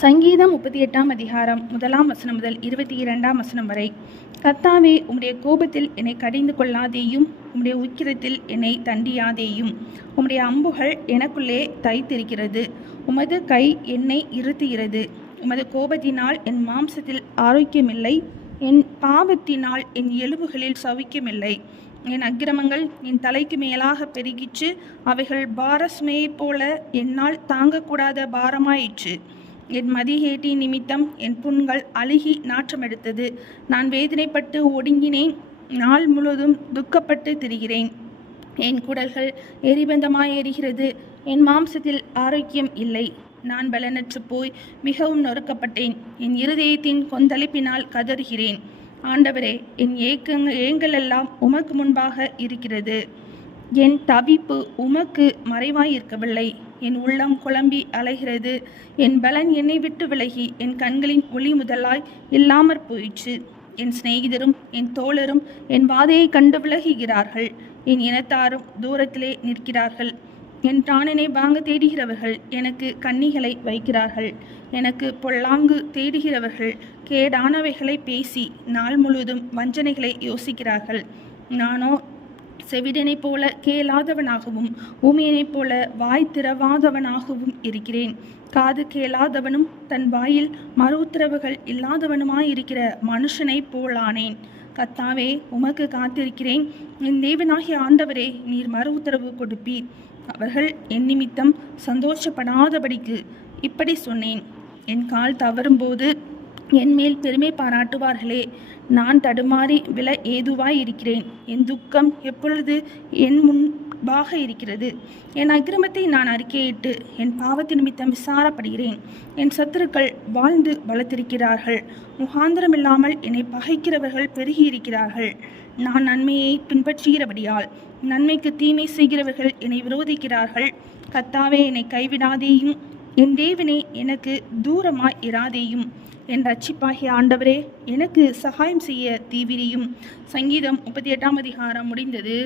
சங்கீதம் 38 அதிகாரம் 1 வசனம் முதல் 22 வசனம் வரை. கர்த்தாவே, உம்முடைய கோபத்தில் என்னை கடிந்து கொள்ளாதேயும், உம்முடைய உக்கிரத்தில் என்னை தண்டியாதேயும். உம்முடைய அம்புகள் எனக்குள்ளே தைத்திருக்கிறது, உமது கை என்னை இருத்துகிறது. உமது கோபத்தினால் என் மாம்சத்தில் ஆரோக்கியமில்லை, என் பாவத்தினால் என் எலும்புகளில் சௌக்கியமில்லை. என் அக்கிரமங்கள் என் தலைக்கு மேலாக பெருகிற்று, அவைகள் பாரஸ்மையைப் போல என்னால் தாங்கக்கூடாத பாரமாயிற்று. என் மதிகேட்டின் நிமித்தம் என் புண்கள் அழுகி நாற்றமெடுத்தது. நான் வேதனைப்பட்டு ஒடுங்கினேன், நாள் முழுவதும் துக்கப்பட்டு திரிகிறேன். என் குடல்கள் எரிபந்தமாய் எரிகிறது, என் மாம்சத்தில் ஆரோக்கியம் இல்லை. நான் பலனற்று போய் மிகவும் நொறுக்கப்பட்டேன், என் இருதயத்தின் கொந்தளிப்பினால் கதறுகிறேன். ஆண்டவரே, என் ஏங்கலெல்லாம் உமக்கு முன்பாக இருக்கிறது. என் தவிப்பு உமக்கு மறைவாய் இருக்கவில்லை. என் உள்ளம் குழம்பி அலைகிறது, என் பலன் என்னை விட்டு விலகி என் கண்களின் ஒளி முதலாய் இல்லாமற் போயிற்று. என் சிநேகிதரும் என் தோழரும் என் வாதையை கண்டு விலகுகிறார்கள், என் இனத்தாரும் தூரத்திலே நிற்கிறார்கள். என் பிராணனை வாங்க தேடுகிறவர்கள் எனக்கு கண்ணிகளை வைக்கிறார்கள். எனக்கு பொல்லாங்கு தேடுகிறவர்கள் கேடானவைகளை பேசி நாள் முழுவதும் வஞ்சனைகளை யோசிக்கிறார்கள். நானோ செவிடனைப் போல கேளாதவனாகவும் ஊமையனைப் போல வாய் திறவாதவனாகவும் இருக்கிறேன். காது கேளாதவனும் தன் வாயில் மறு உத்தரவுகள் இல்லாதவனுமாயிருக்கிற மனுஷனைப் போலானேன். கர்த்தாவே, உமக்கு காத்திருக்கிறேன். என் தேவனாகிய ஆண்டவரே, நீர் மறு உத்தரவு கொடுப்பீர். அவர்கள் என் நிமித்தம் சந்தோஷப்படாதபடிக்கு இப்படி சொன்னேன். என் கால் தவறும்போது என் மேல் பெருமை பாராட்டுவார்களே. நான் தடுமாறி விழ ஏதுவாய் இருக்கிறேன். என் துக்கம் எப்பொழுது என் முன்பாக இருக்கிறது. என் அக்கிரமத்தை நான் அறிக்கையிட்டு என் பாவத்தின் நிமித்தம் விசாரப்படுகிறேன். என் சத்துருக்கள் வாழ்ந்து பலத்திருக்கிறார்கள். முகாந்திரமில்லாமல் என்னை பகைக்கிறவர்கள் பெருகியிருக்கிறார்கள். நான் நன்மையை பின்பற்றுகிறபடியால் நன்மைக்கு தீமை செய்கிறவர்கள் என்னை விரோதிக்கிறார்கள். கர்த்தாவே, என்னை கைவிடாதேயும், என் தேவனே, எனக்கு தூரமாய் இராதேயும். என் ரட்சிப்பாகிய ஆண்டவரே, எனக்கு சகாயம் செய்ய தீவிரியும். சங்கீதம் 38 அதிகாரம் முடிந்தது.